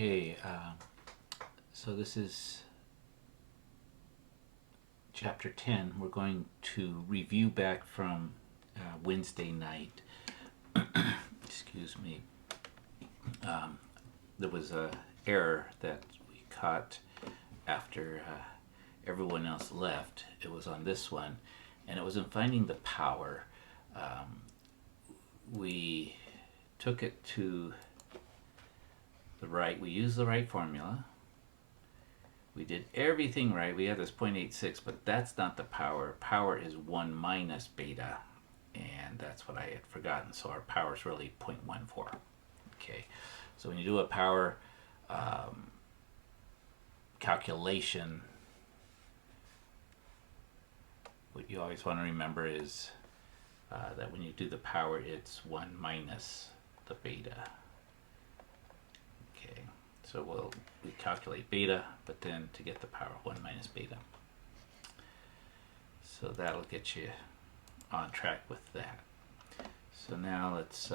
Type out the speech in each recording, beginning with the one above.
Okay, so this is chapter 10. We're going to review back from Wednesday night. Excuse me. There was a error that we caught after everyone else left. It was on this one, and it was in finding the power. We took it to the right. We used the right formula. We did everything right. We had this 0.86, but that's not the power. Power is 1 minus beta, and that's what I had forgotten. So our power is really 0.14. Okay, so when you do a power calculation, what you always want to remember is that when you do the power, it's 1 minus the beta. Okay, so we calculate beta, but then to get the power, 1 minus beta. So that'll get you on track with that. So now let's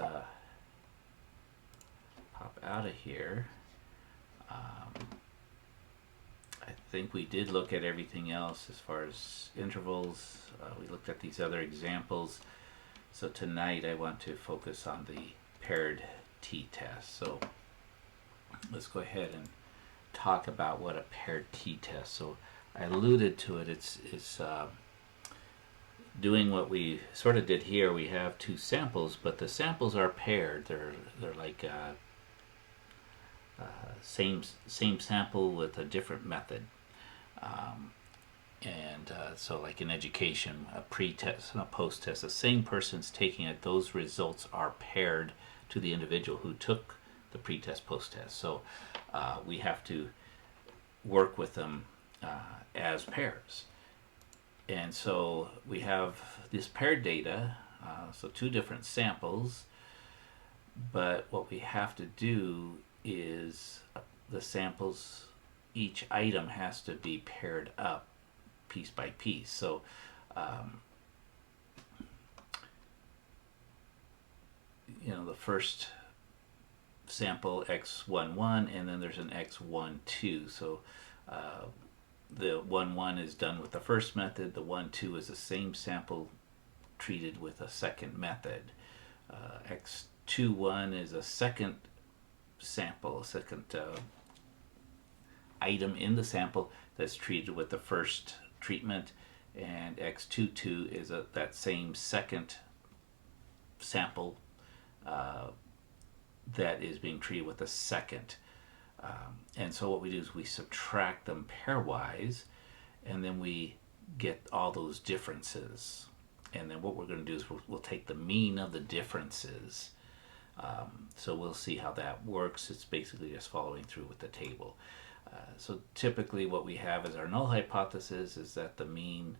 pop out of here. I think we did look at everything else as far as intervals. We looked at these other examples. So tonight I want to focus on the paired T test. So let's go ahead and talk about what a paired T test. So I alluded to it. It's doing what we sort of did here. We have two samples, but the samples are paired. They're like same sample with a different method. So like in education, a pre-test and a post-test, the same person's taking it. Those results are paired to the individual who took the pre-test, post-test. So we have to work with them as pairs. And so we have this paired data, so two different samples, but what we have to do is the samples, each item has to be paired up piece by piece. So the first sample x11, and then there's an x12. So the 1-1 is done with the first method. The 1-2 is the same sample treated with a second method. X21 is a second sample, a second item in the sample that's treated with the first treatment, and X22 is that same second sample that is being treated with a second. And so what we do is we subtract them pairwise, and then we get all those differences. And then what we're going to do is we'll take the mean of the differences. So we'll see how that works. It's basically just following through with the table. So typically what we have as our null hypothesis is that the mean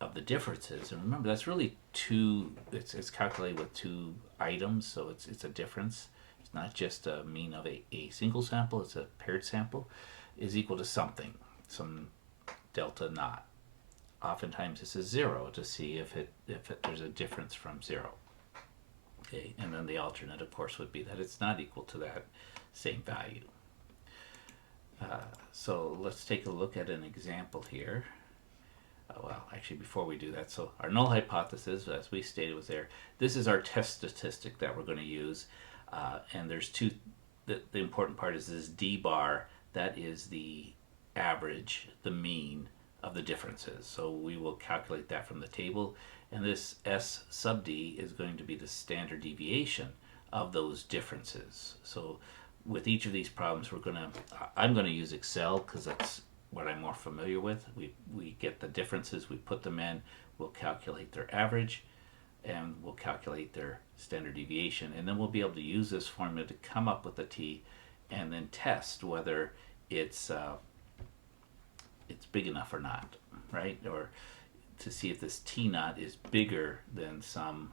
of the differences, and remember that's really it's calculated with two items, so it's a difference. It's not just a mean of a single sample, it's a paired sample, is equal to something, some delta naught. Oftentimes this is 0 to see if there's a difference from 0. Okay, and then the alternate, of course, would be that it's not equal to that same value. So let's take a look at an example here. Well, actually, before we do that, so our null hypothesis, as we stated, was there. This is our test statistic that we're going to use, and there's two. The important part is this d bar. That is the average, the mean of the differences. So we will calculate that from the table, and this S sub d is going to be the standard deviation of those differences. So with each of these problems, I'm going to use Excel because that's what I'm more familiar with. We get the differences, we put them in, we'll calculate their average, and we'll calculate their standard deviation, and then we'll be able to use this formula to come up with a t, and then test whether it's big enough or not, right? Or to see if this t naught is bigger than some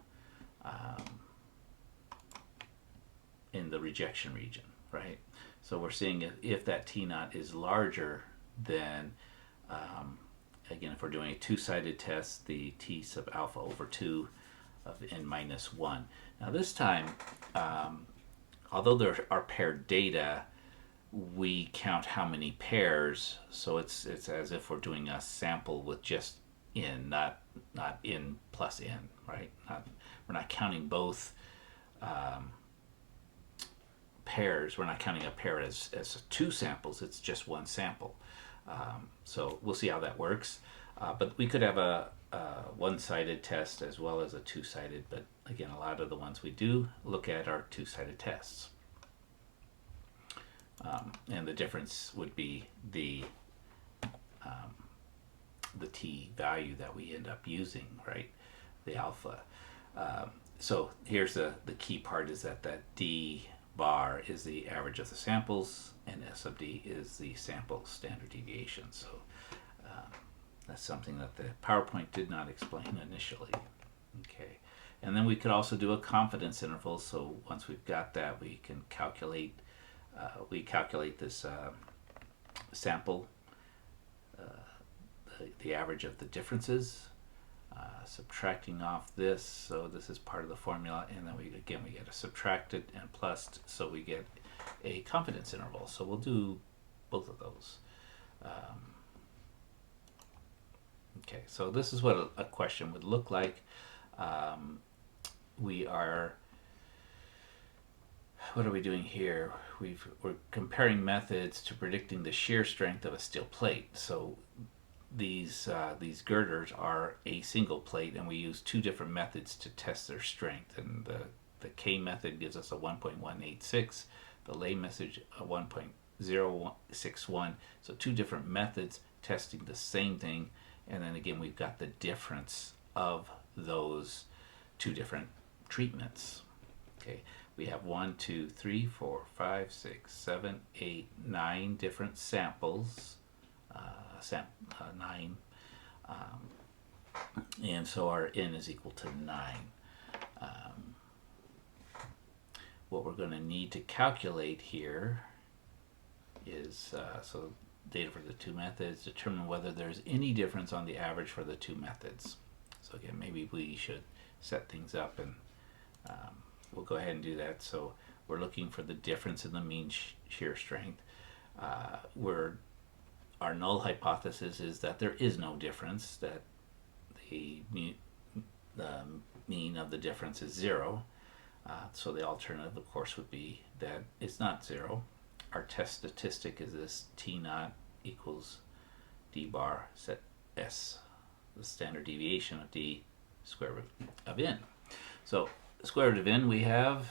in the rejection region, right? So we're seeing if that t naught is larger than, again, if we're doing a two-sided test, the t sub alpha over 2 of n minus 1. Now this time, although there are paired data, we count how many pairs. So it's as if we're doing a sample with just in, not in plus in, right? We're not counting both pairs. We're not counting a pair as two samples. It's just one sample. So we'll see how that works. But we could have a one-sided test as well as a two-sided. But again, a lot of the ones we do look at are two-sided tests. And the difference would be the t value that we end up using, right? The alpha. So here's the key part, is that d bar is the average of the samples, and S sub d is the sample standard deviation. So that's something that the PowerPoint did not explain initially. Okay, and then we could also do a confidence interval. So once we've got that, we can calculate. We calculate this sample, the average of the differences, subtracting off this. So this is part of the formula, and then we get a subtracted and plus, so we get a confidence interval. So we'll do both of those. Okay, so this is what a question would look like. What are we doing here? We're comparing methods to predicting the shear strength of a steel plate. So these girders are a single plate, and we use two different methods to test their strength. And the K method gives us a 1.186, the Lay method a 1.061. So two different methods testing the same thing. And then again, we've got the difference of those two different treatments. Okay, we have 1, 2, 3, 4, 5, 6, 7, 8, 9 different samples. 9. And so our n is equal to 9. What we're going to need to calculate here is, so data for the two methods, determine whether there's any difference on the average for the two methods. So again, maybe we should set things up, and we'll go ahead and do that. So we're looking for the difference in the mean shear strength. Our null hypothesis is that there is no difference, that the mean of the difference is 0. So the alternative, of course, would be that it's not 0. Our test statistic is this T naught equals d bar set S, the standard deviation of d square root of n. So square root of n we have,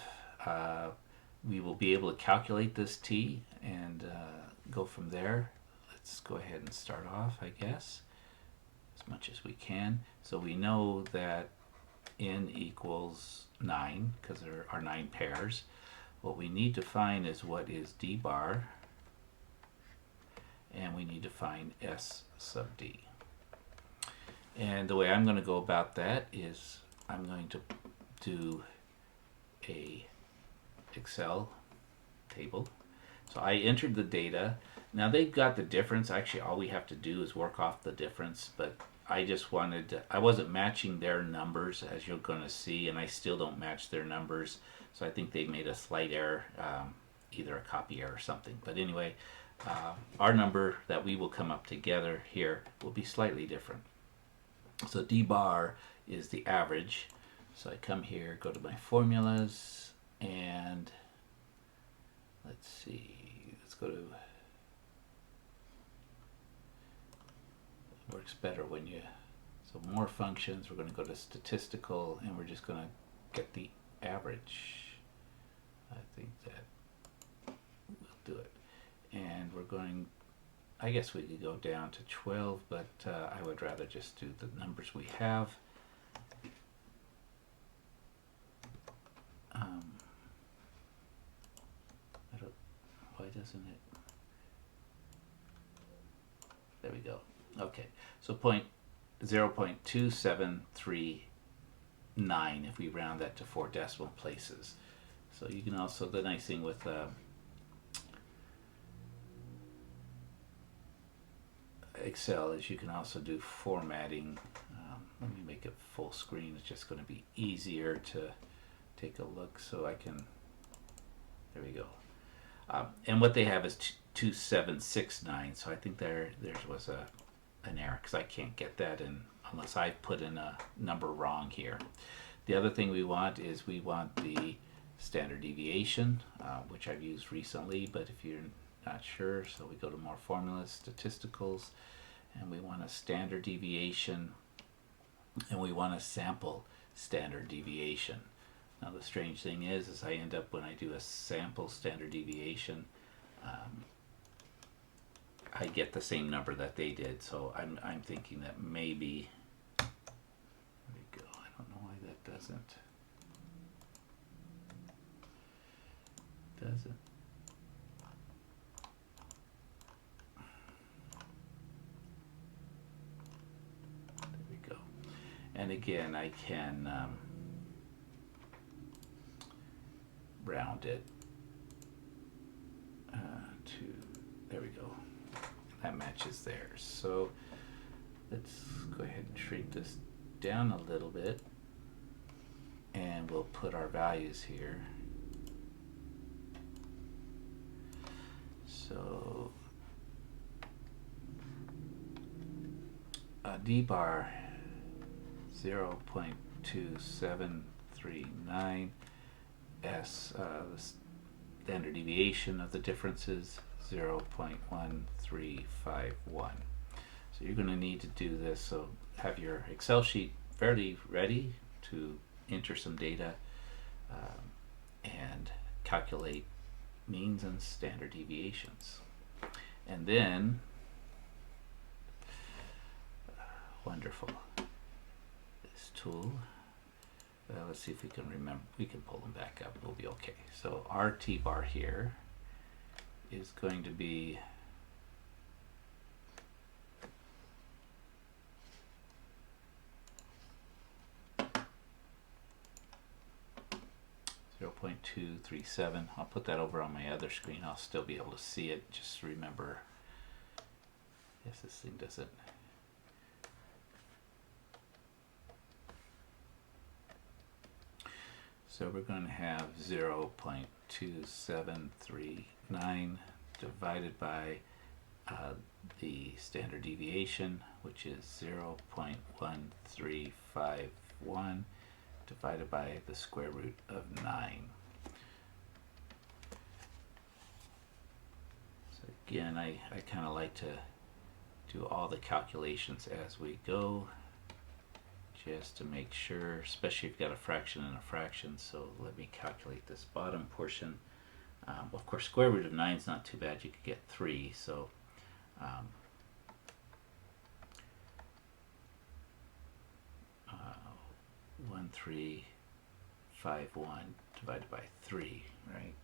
we will be able to calculate this T and go from there. Let's go ahead and start off, I guess, as much as we can. So we know that n equals 9 because there are 9 pairs. What we need to find is what is d bar, and we need to find S sub d. And the way I'm going to go about that is I'm going to do a Excel table. So I entered the data. Now they've got the difference. Actually, all we have to do is work off the difference, but I just wanted to, I wasn't matching their numbers, as you're going to see, and I still don't match their numbers. So I think they made a slight error, either a copy error or something. But anyway, our number that we will come up together here will be slightly different. So d bar is the average. So I come here, go to my formulas, and let's see, let's go to, works better when you, so more functions, we're going to go to statistical, and we're just going to get the average. I think that will do it. And we're going, I guess we could go down to 12, but I would rather just do the numbers we have. Why doesn't it? There we go. Okay, so 0.2739 if we round that to 4 decimal places. So you can also, the nice thing with Excel is you can also do formatting. Let me make it full screen. It's just going to be easier to take a look, so I can, there we go. And what they have is 2769. So I think there was an error because I can't get that in unless I put in a number wrong here. The other thing we want is we want the standard deviation, which I've used recently, but if you're not sure, so we go to more formulas, statisticals, and we want a standard deviation, and we want a sample standard deviation. Now the strange thing is I end up, when I do a sample standard deviation, I get the same number that they did. So I'm thinking that maybe, there we go, I don't know why that doesn't. There we go. And again, I can round it to, there we go. That matches there. So let's go ahead and shrink this down a little bit, and we'll put our values here. So D bar 0.2739, S the standard deviation of the difference is 0.1351. So you're going to need to do this, so have your Excel sheet fairly ready to enter some data and calculate means and standard deviations. And then, wonderful, this tool, let's see if we can remember, we can pull them back up, we'll be okay. So our T bar here is going to be 0.237. I'll put that over on my other screen. I'll still be able to see it. Just remember, yes, this thing doesn't. So we're going to have 0.2739 divided by the standard deviation, which is 0.1351 divided by the square root of 9. So again, I kind of like to do all the calculations as we go, just to make sure, especially if you've got a fraction and a fraction. So let me calculate this bottom portion. Of course, square root of 9 is not too bad. You could get 3. So 1351 divided by 3, right?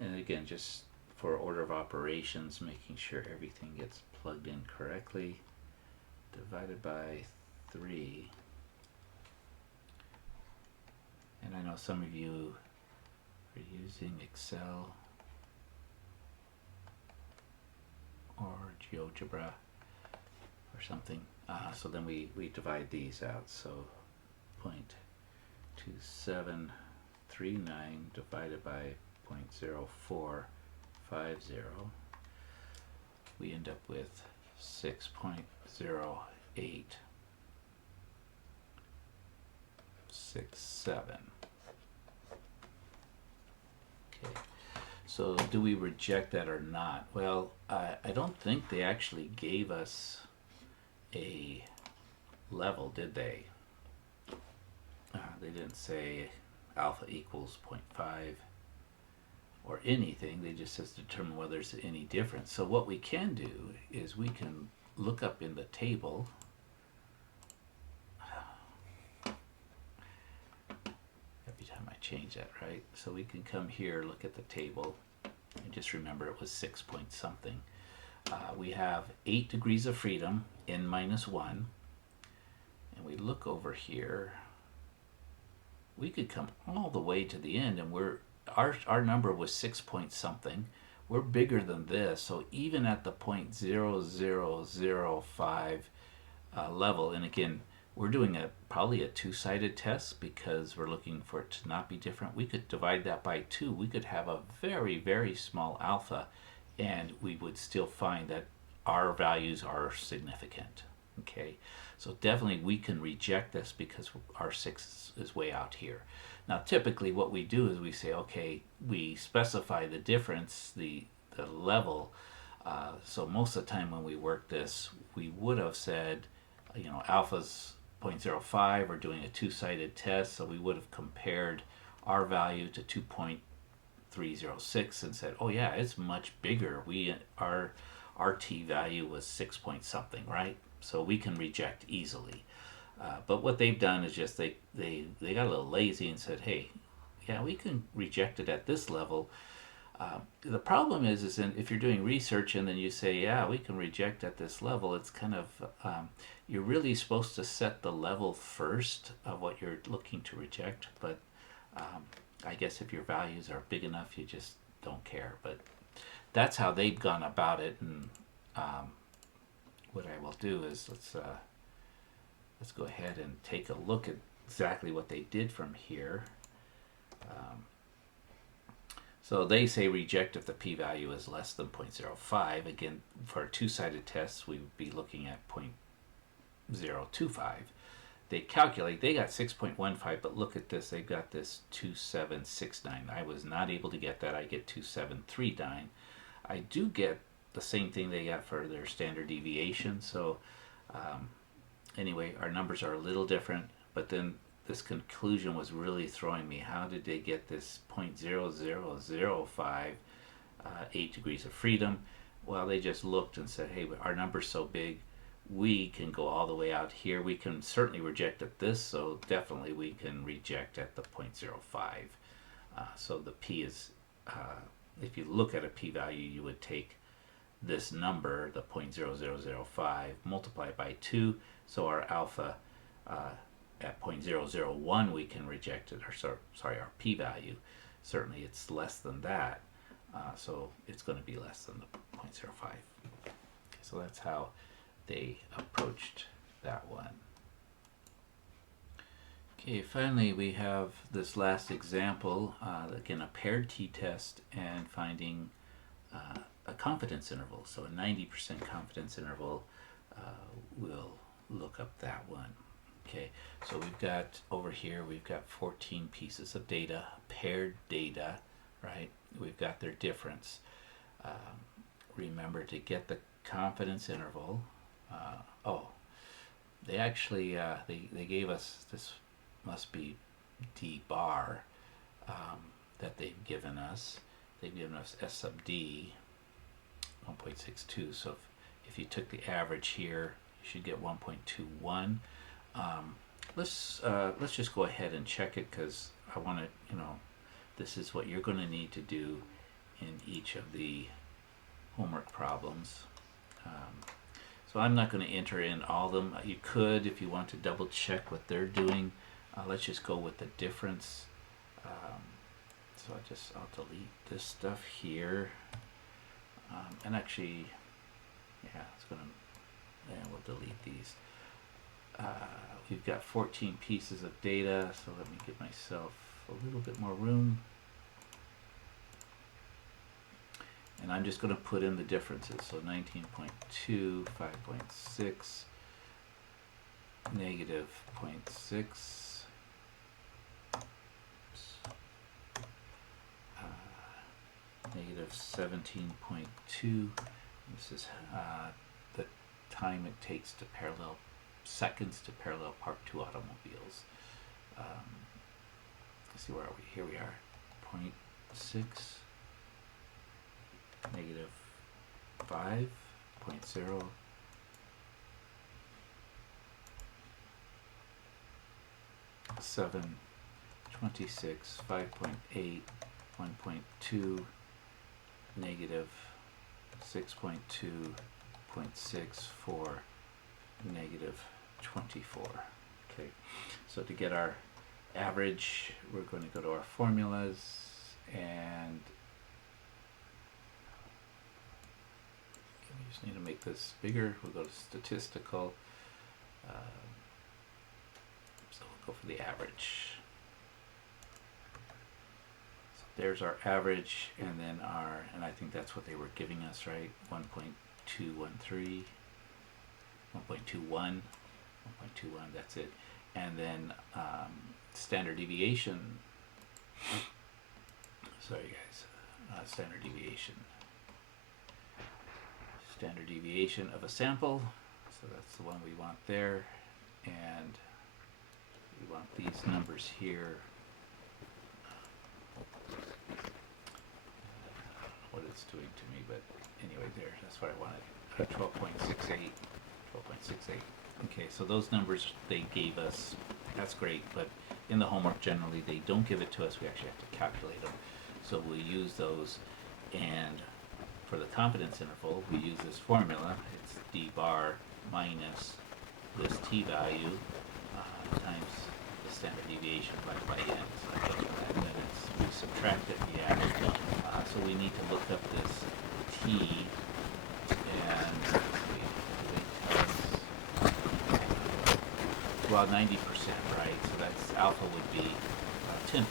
And again, just for order of operations, making sure everything gets plugged in correctly. Divided by 3. And I know some of you are using Excel or GeoGebra or something. So then we divide these out. So 0.2739 divided by 0.0450. We end up with 6.0867. Okay, so do we reject that or not? Well, I don't think they actually gave us a level, did they? They didn't say alpha equals 0.5 or anything. They just says determine whether there's any difference. So what we can do is we can look up in the table. Every time I change that, right? So we can come here, look at the table, and just remember it was 6 point something. We have 8 degrees of freedom, n minus 1, and we look over here. We could come all the way to the end, and our number was 6 point something. We're bigger than this, so even at the 0.0005 level, and again, we're doing probably a two-sided test because we're looking for it to not be different. We could divide that by 2. We could have a very, very small alpha, and we would still find that our values are significant. Okay, so definitely we can reject this because our 6 is way out here. Now, typically what we do is we say, okay, we specify the difference, the level. So most of the time when we work this, we would have said, alpha's 0.05. We're doing a two-sided test, so we would have compared our value to 2.306 and said, oh yeah, it's much bigger. Our t value was 6 point something, right? So we can reject easily. But what they've done is just they got a little lazy and said, hey, yeah, we can reject it at this level. The problem is if you're doing research and then you say, yeah, we can reject at this level, it's kind of, you're really supposed to set the level first of what you're looking to reject. But I guess if your values are big enough, you just don't care. But that's how they've gone about it. And what I will do is let's go ahead and take a look at exactly what they did from here. So they say reject if the p-value is less than 0.05. Again, for a two-sided test, we would be looking at 0.025. They calculate, they got 6.15, but look at this, they've got this 2769. I was not able to get that. I get 2739. I do get the same thing they got for their standard deviation. So anyway, our numbers are a little different, but then this conclusion was really throwing me. How did they get this 0.0005 8 degrees of freedom? Well, they just looked and said, hey, our number's so big, we can go all the way out here. We can certainly reject at this, so definitely we can reject at the 0.05. So the p is, if you look at a p-value, you would take this number, the 0.0005, multiply it by 2, so our alpha at 0.001 we can reject it, or our p-value. Certainly it's less than that, so it's going to be less than the 0.05. So that's how they approached that one. Okay, finally we have this last example, again a paired t-test and finding a confidence interval. So a 90% confidence interval, we'll look up that one. Okay, so we've got over here, we've got 14 pieces of data, paired data, right? We've got their difference. Remember to get the confidence interval. They actually, they gave us, this must be D bar that they've given us. They've given us S sub D, 1.62. So if you took the average here, you should get 1.21. Let's just go ahead and check it, because I want to, this is what you're going to need to do in each of the homework problems. So I'm not going to enter in all of them. You could, if you want to double check what they're doing. Let's just go with the difference. So I'll delete this stuff here. And actually, yeah, we'll delete these. We've got 14 pieces of data, so let me give myself a little bit more room. And I'm just going to put in the differences. So 19.2, 5.6, negative 0.6, negative 17.2. This is the time it takes to seconds to parallel park two automobiles. Let's see, where are we? Here we are. 0.6, negative 5.0, seven, 26, 5.8, 1.2, negative 6.2, 0.6, 4, negative 24. Okay, so to get our average, we're going to go to our formulas, and we just need to make this bigger. We'll go to statistical. go for the average. So there's our average, and then and I think that's what they were giving us, right? 1.213, 1.21, that's it. And then standard deviation, sorry guys, standard deviation of a sample, so that's the one we want there, and we want these numbers here. What it's doing to me, but anyway, there, that's what I wanted. 12.68. Okay, so those numbers they gave us, that's great, but in the homework generally they don't give it to us, we actually have to calculate them. So we'll use those, and for the confidence interval, we use this formula. It's d bar minus this t-value times the standard deviation divided by n. So and then we subtract it, we add it. So we need to look up this t, and well, 90%, right? So that's alpha would be 10%.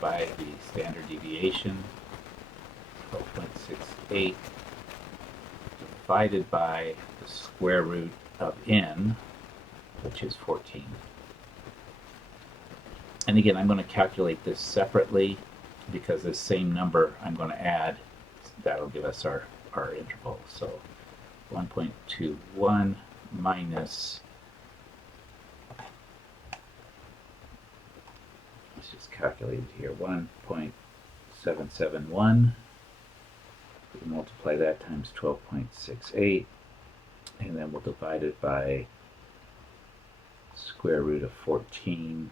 By the standard deviation, 12.68, divided by the square root of n, which is 14. And again, I'm going to calculate this separately because this same number I'm going to add, that'll give us our interval. So 1.21 minus, let's just calculate it here, 1.771. We multiply that times 12.68, and then we'll divide it by square root of 14.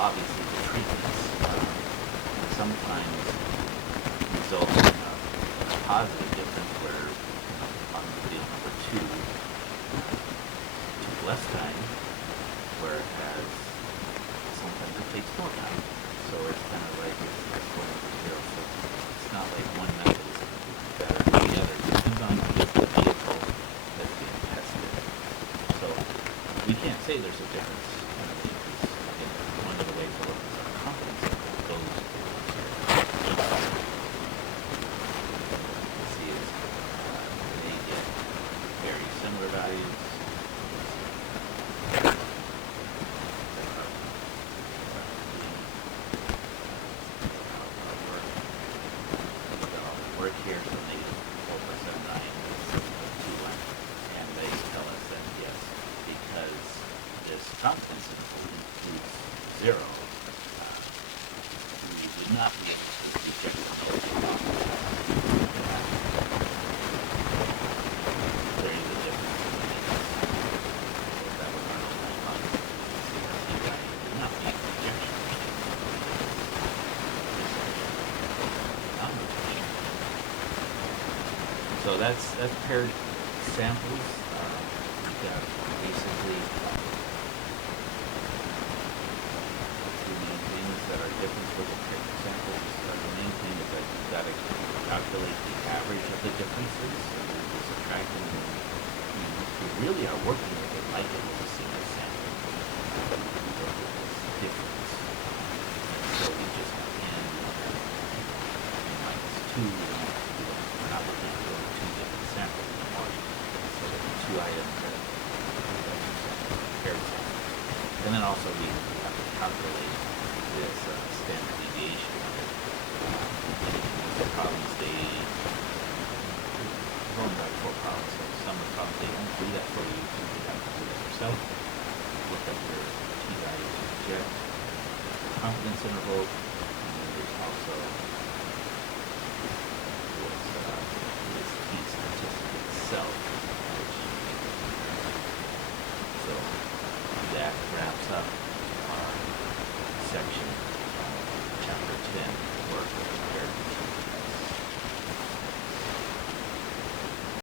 obviously the treatments sometimes result in a positive difference where on deal number 2 took less time, whereas sometimes it takes more time. So it's kind of like it's going from 0. So it's not like one method is better than the other. It depends on just the vehicle that's being tested. So we can't say there's a difference. One of the ways to look at our confidence interval goes see is they get very similar values. Work here, so negative 4.79 is 2.1, and they tell us that yes, because this confidence interval includes 0, we would not be able to reject the null hypothesis. There is a difference in the so that was our null hypothesis. You would not be rejection. So that's paired samples. We've got basically two main things that are different for the paired samples. The main thing is that you've got to calculate the average of the differences. So you're subtracting them. You really are working with it like it was a single sample. Difference. So we just n minus 2. We're not looking at two different samples anymore. So there are 2 items that paired samples. And then also we have to calculate this standard deviation of it. The problems going back 4 problems, so some of the problems they don't do that for you. You have to do that yourself. Look up your t-value to reject, confidence interval, and then there's also